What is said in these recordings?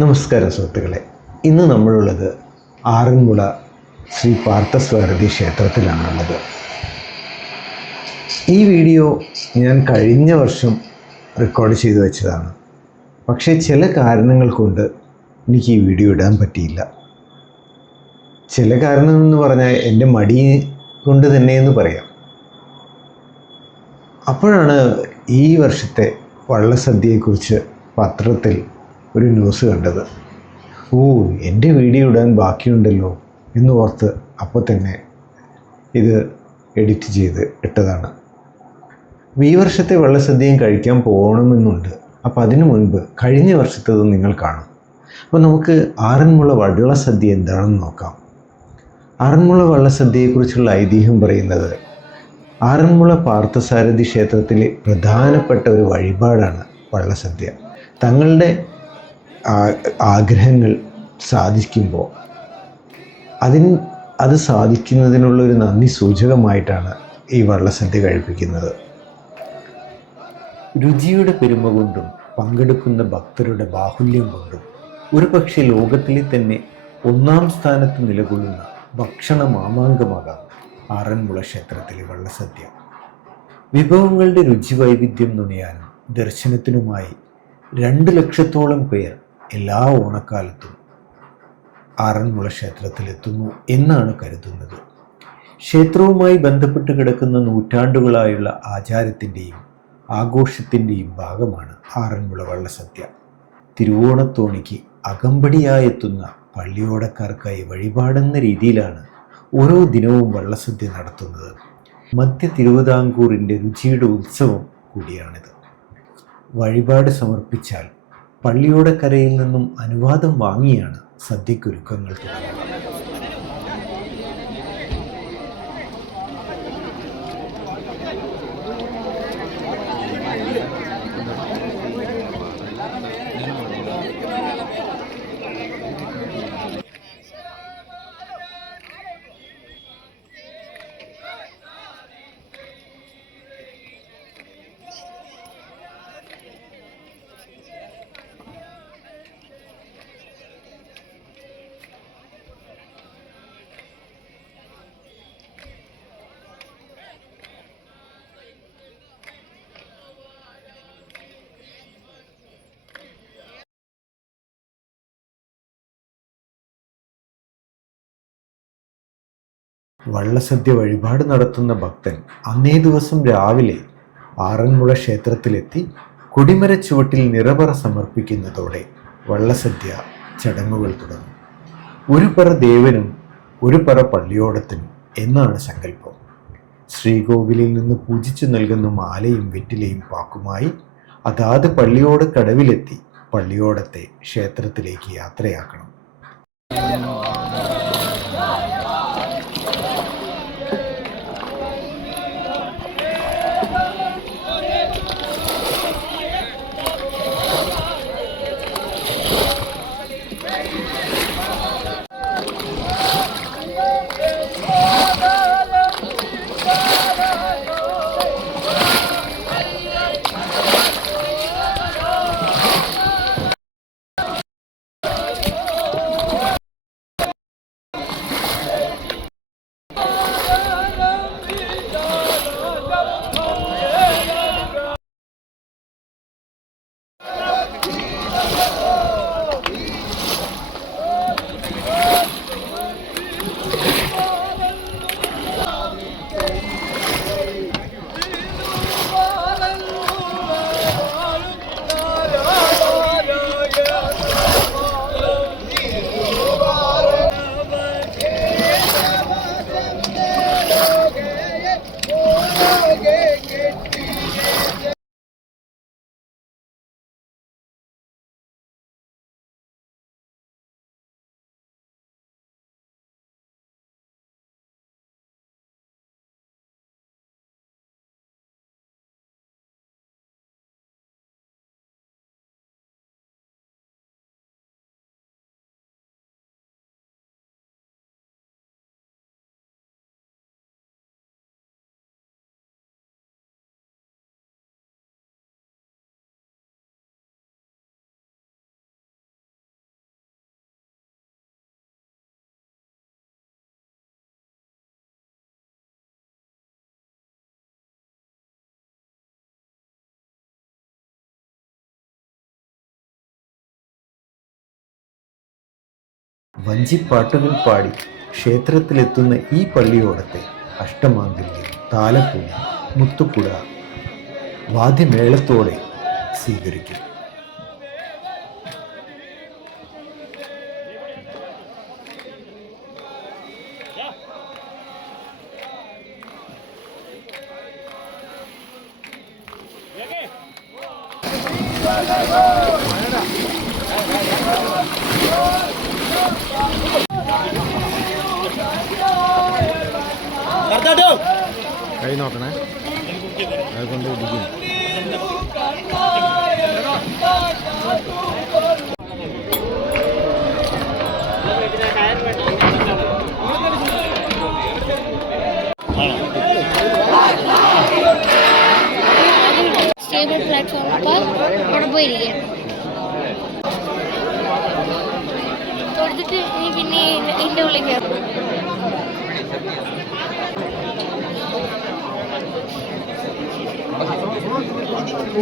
നമസ്കാരം സുഹൃത്തുക്കളെ. ഇന്ന് നമ്മളുള്ളത് ആറന്മുള ശ്രീ പാർത്ഥസാരഥി ക്ഷേത്രത്തിലാണുള്ളത്. ഈ വീഡിയോ ഞാൻ കഴിഞ്ഞ വർഷം റെക്കോർഡ് ചെയ്തു വെച്ചതാണ്. പക്ഷേ ചില കാരണങ്ങൾ കൊണ്ട് എനിക്ക് ഈ വീഡിയോ ഇടാൻ പറ്റിയില്ല. ചില കാരണം എന്ന് പറഞ്ഞാൽ എൻ്റെ മടി കൊണ്ട് തന്നെയെന്ന് പറയാം. അപ്പോഴാണ് ഈ വർഷത്തെ വള്ളസദ്യയെക്കുറിച്ച് പത്രത്തിൽ ഒരു ന്യൂസ് കണ്ടത്. എൻ്റെ വീഡിയോ ഇടാൻ ബാക്കിയുണ്ടല്ലോ എന്ന് ഓർത്ത് അപ്പോൾ തന്നെ ഇത് എഡിറ്റ് ചെയ്ത് ഇട്ടതാണ്. ഈ വർഷത്തെ വള്ളസദ്യയും കഴിക്കാൻ പോകണമെന്നുണ്ട്. അപ്പോൾ അതിനു മുൻപ് കഴിഞ്ഞ വർഷത്തേത് നിങ്ങൾ കാണും. അപ്പോൾ നമുക്ക് ആറന്മുള വള്ളസദ്യ എന്താണെന്ന് നോക്കാം. ആറന്മുള വള്ളസദ്യയെക്കുറിച്ചുള്ള ഐതിഹ്യം പറയുന്നത് ആറന്മുള പാർത്ഥസാരഥി ക്ഷേത്രത്തിലെ പ്രധാനപ്പെട്ട ഒരു വഴിപാടാണ് വള്ളസദ്യ. തങ്ങളുടെ ആഗ്രഹങ്ങൾ സാധിക്കുമ്പോൾ അത് സാധിക്കുന്നതിനുള്ളൊരു നന്ദി സൂചകമായിട്ടാണ് ഈ വള്ളസദ്യ കഴിപ്പിക്കുന്നത്. രുചിയുടെ പെരുമ കൊണ്ടും പങ്കെടുക്കുന്ന ഭക്തരുടെ ബാഹുല്യം കൊണ്ടും ഒരു പക്ഷേ ലോകത്തിലെ തന്നെ ഒന്നാം സ്ഥാനത്ത് നിലകൊള്ളുന്ന ഭക്ഷണ മാമാങ്കമാകാം ആറന്മുള ക്ഷേത്രത്തിലെ വള്ളസദ്യ. വിഭവങ്ങളുടെ രുചി വൈവിധ്യം നുണയാനും ദർശനത്തിനുമായി 2 ലക്ഷത്തോളം പേർ എല്ലാ ഓണക്കാലത്തും ആറന്മുള ക്ഷേത്രത്തിലെത്തുന്നു എന്നാണ് കരുതുന്നത്. ക്ഷേത്രവുമായി ബന്ധപ്പെട്ട് കിടക്കുന്ന നൂറ്റാണ്ടുകളായുള്ള ആചാരത്തിൻ്റെയും ആഘോഷത്തിൻ്റെയും ഭാഗമാണ് ആറന്മുള വള്ളസദ്യ. തിരുവോണത്തോണിക്ക് അകമ്പടിയായെത്തുന്ന പള്ളിയോടക്കാർക്കായി വഴിപാടെന്ന രീതിയിലാണ് ഓരോ ദിനവും വള്ളസദ്യ നടത്തുന്നത്. മധ്യ തിരുവിതാംകൂറിൻ്റെ രുചിയുടെ ഉത്സവം കൂടിയാണിത്. വഴിപാട് സമർപ്പിച്ചാൽ പള്ളിയോടക്കരയിൽ നിന്നും അനുവാദം വാങ്ങിയാണ് സദ്യക്കൊരുക്കങ്ങൾ തുടങ്ങുന്നത്. വള്ളസദ്യ വഴിപാട് നടത്തുന്ന ഭക്തൻ അന്നേ ദിവസം രാവിലെ ആറന്മുള ക്ഷേത്രത്തിലെത്തി കൊടിമര ചുവട്ടിൽ നിറപറ സമർപ്പിക്കുന്നതോടെ വള്ളസദ്യ ചടങ്ങുകൾ തുടങ്ങും. ഒരു പറ ദേവനും ഒരു പറ പള്ളിയോടത്തിനും എന്നാണ് സങ്കല്പം. ശ്രീകോവിലിൽ നിന്ന് പൂജിച്ചു നൽകുന്ന മാലയും വെറ്റിലയും പാക്കുമായി അതാത് പള്ളിയോട് കടവിലെത്തി പള്ളിയോടത്തെ ക്ഷേത്രത്തിലേക്ക് യാത്രയാക്കണം. വഞ്ചിപ്പാട്ടുകൾ പാടി ക്ഷേത്രത്തിലെത്തുന്ന ഈ പള്ളിയോടത്തെ അഷ്ടമാംഗല്യം, താലപ്പൊലി, മുത്തുക്കുട വാദ്യമേളത്തോടെ സ്വീകരിക്കും. കൈ നോക്കണേ, അതുകൊണ്ട് ഇടിക്കും. സ്റ്റേബിൾ പ്ലാറ്റ്ഫോം അവിടെ പോയിരിക്കുകയാണ്. കൊടുത്തിട്ട് ഇനി പിന്നെ ഇതിൻ്റെ ഉള്ളിൽ കയറും.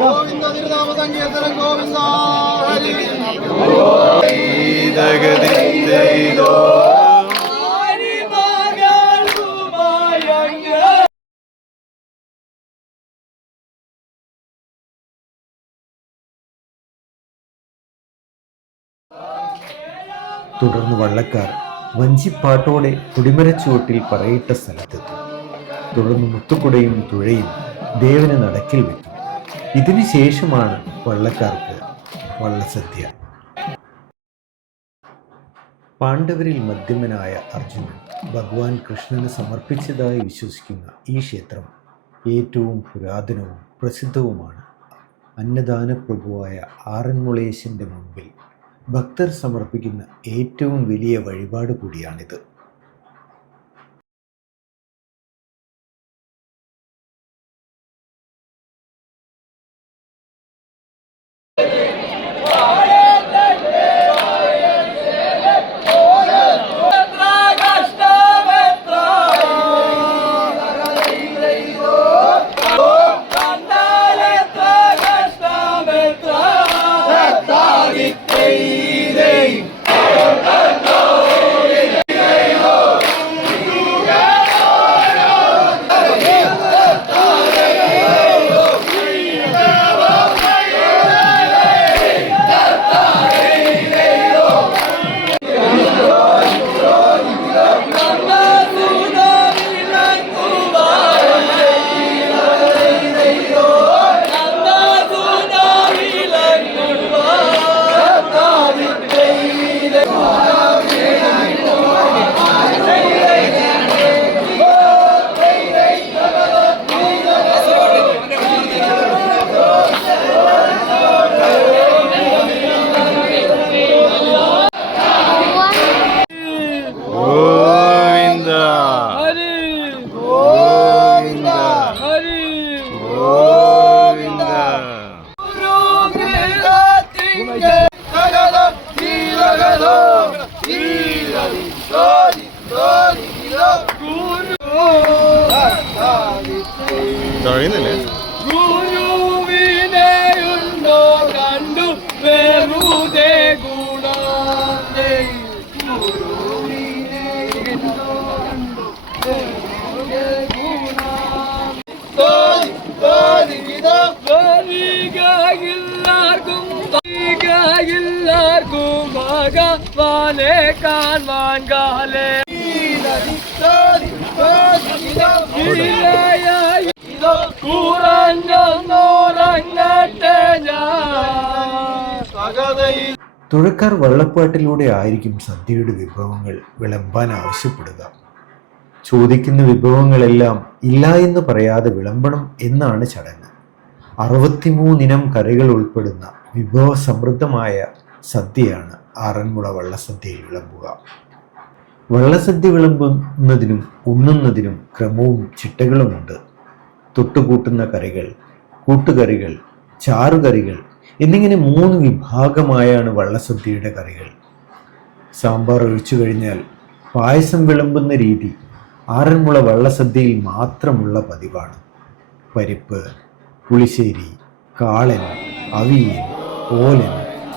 ഗോവിന്ദ തിരുനാമ സങ്കീർത്തനം ഗോവിന്ദ ഹരി തുടർന്ന് വള്ളക്കാർ വഞ്ചിപ്പാട്ടോടെ കൊടിമരച്ചുവട്ടിൽ പറയിട്ട സ്ഥലത്തെത്തും. തുടർന്ന് മുത്തുക്കുടയും തുഴയും ദേവന് നടക്കിൽ വെക്കും. ഇതിനു ശേഷമാണ് വള്ളക്കാർക്ക് വള്ളസദ്യ. പാണ്ഡവരിൽ മധ്യമനായ അർജുനൻ ഭഗവാൻ കൃഷ്ണന് സമർപ്പിച്ചതായി വിശ്വസിക്കുന്ന ഈ ക്ഷേത്രം ഏറ്റവും പുരാതനവും പ്രസിദ്ധവുമാണ്. അന്നദാന പ്രഭുവായ ആറന്മുളേശൻ്റെ മുമ്പിൽ ഭക്തർ സമർപ്പിക്കുന്ന ഏറ്റവും വലിയ വഴിപാട് കൂടിയാണിത്. കഴിയുന്നില്ലേ? ഗുരുവിനെയുണ്ടോ കണ്ടു വെറുതെ ഗുണാതെ ഗുരുവിനെയുണ്ടോ കണ്ടു വെറുതെ എല്ലാവർക്കും ഭഗവാനെ കാണാൻ കാലേ തുഴക്കാർ വള്ളപ്പാട്ടിലൂടെ ആയിരിക്കും സദ്യയുടെ വിഭവങ്ങൾ വിളമ്പാൻ ആവശ്യപ്പെടുക. ചോദിക്കുന്ന വിഭവങ്ങളെല്ലാം ഇല്ല എന്ന് പറയാതെ വിളമ്പണം എന്നാണ് ചടങ്ങ്. 63 ഇനം കറികൾ ഉൾപ്പെടുന്ന വിഭവസമൃദ്ധമായ സദ്യയാണ് ആറന്മുള വള്ളസദ്യയിൽ വിളമ്പുക. വള്ളസദ്യ വിളമ്പുന്നതിനും ഉണ്ണുന്നതിനും ക്രമവും ചിട്ടകളുമുണ്ട്. തൊട്ടുകൂട്ടുന്ന കറികൾ, കൂട്ടുകറികൾ, ചാറുകറികൾ എന്നിങ്ങനെ 3 വിഭാഗമായാണ് വള്ളസദ്യയുടെ കറികൾ. സാമ്പാർ ഒഴിച്ചു കഴിഞ്ഞാൽ പായസം വിളമ്പുന്ന രീതി ആറന്മുള വള്ളസദ്യയിൽ മാത്രമുള്ള പതിവാണ്. പരിപ്പ്, പുളിശ്ശേരി, കാളൻ, അവിയൽ, ഓലൻ,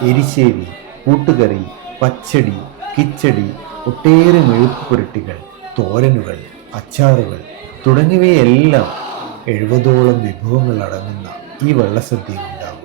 എരിശ്ശേരി, കൂട്ടുകറി, പച്ചടി കിച്ചടി, ഒട്ടേറെ മെഴുക്ക് പുരട്ടികൾ, തോരനുകൾ, അച്ചാറുകൾ തുടങ്ങിയവയെല്ലാം 70ഓളം വിഭവങ്ങൾ അടങ്ങുന്ന ഈ വള്ളസദ്യയിൽ ഉണ്ടാകും.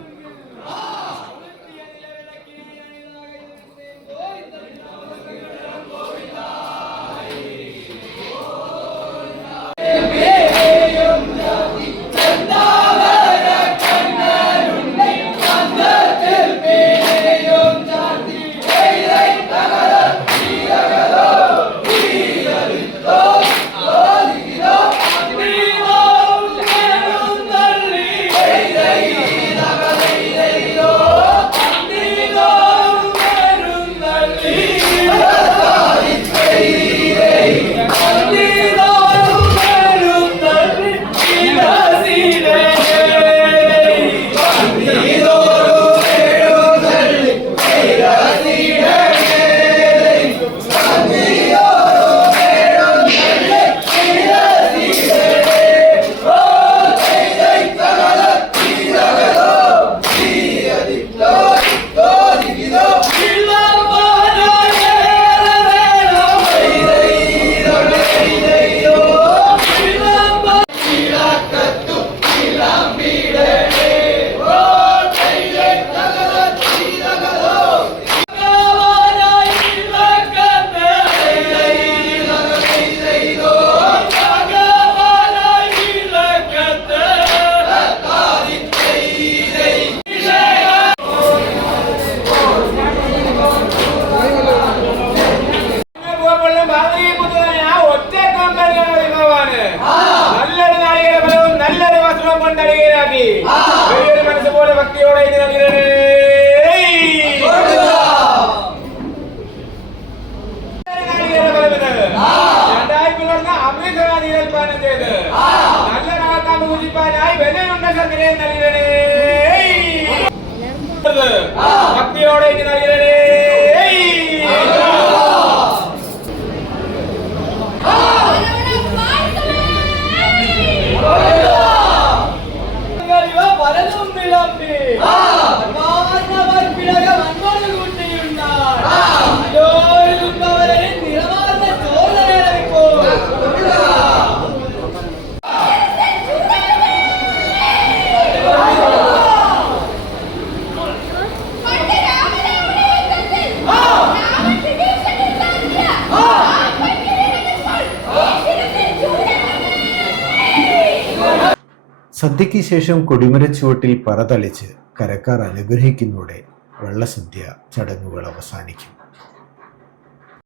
മനസ്സുപോലെ ഭക്തിയോടെ അമൃതപാനം ചെയ്ത് നല്ല കാത്താൻ പൂജിപ്പാനായി വെല്ലുണ്ട ശക്തിയെ നൽകണേ. ഭക്തിയോടെ നൽകണേ. സദ്യയ്ക്ക് ശേഷം കൊടിമരച്ചുവട്ടിൽ പറതളിച്ച് കരക്കാർ അനുഗ്രഹിക്കുന്നതോടെ വള്ളസദ്യ ചടങ്ങുകൾ അവസാനിക്കും.